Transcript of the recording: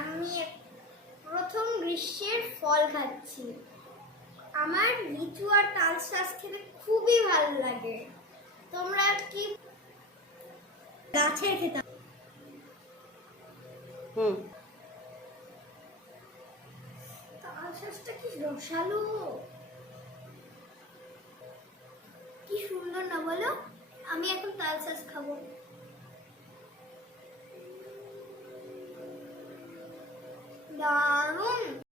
আমি প্রথম গ্রীষ্মের ফল খাচ্ছি। আমার লিচু আর তালশাঁস খেতে খুবই ভালো লাগে। তোমরা কি গাছের খেতে? তালশাঁসটা কি রসালো, কি সুন্দর না বলো? আমি এখন তালশাঁস খাবো। দারুণ।